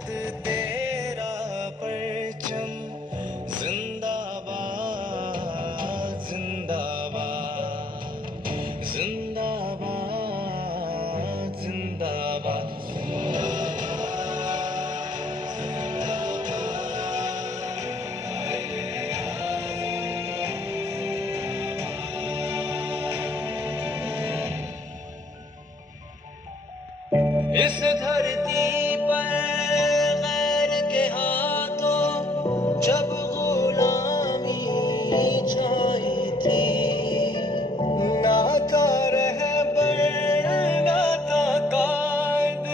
जिंदाबाद तेरा परचम, जिंदाबाद जिंदाबाद जिंदाबाद जिंदाबाद। इस धरती पर गैर के हाथों जब गुलामी छाई थी, ना था रहबर ना था कायद,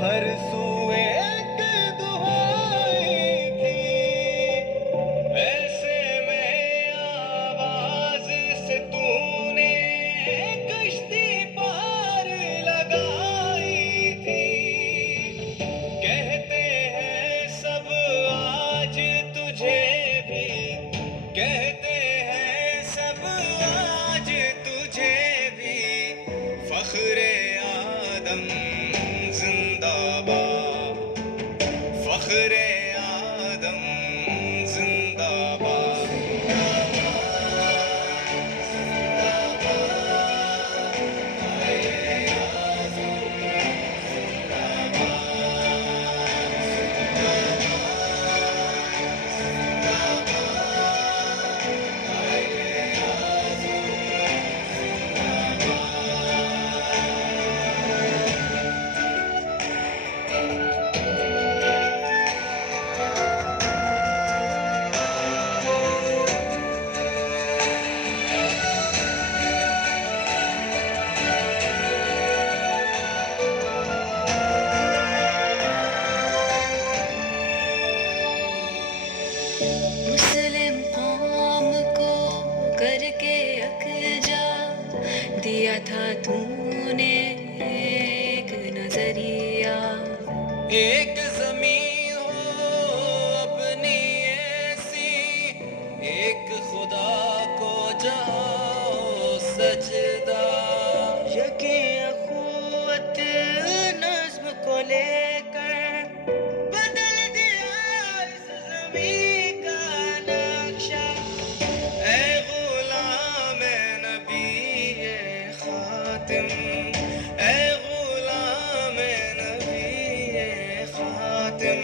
हर सूए एक दुहाई थी। ऐसे में आवाज से तूने कश्ती पार लगाई थी। कहते हैं सब आज तुझे भी, कहते हैं सब आज तुझे भी, फख्रे आदम जिंदाबाद, फख्रे आदम जिंदाबाद। मुस्लिम कौम को करके अकजा दिया था तूने एक नजरिया। एक ज़मीं हो अपनी ऐसी, एक खुदा को जहाँ हो सजदा। यकीन अखुवत नज़्म को लेकर बदल दिया इस ज़मीं का नक्शा। ऐ गुलाम नबी ए खातिम, ऐ गुलाम नबी ए खातिम।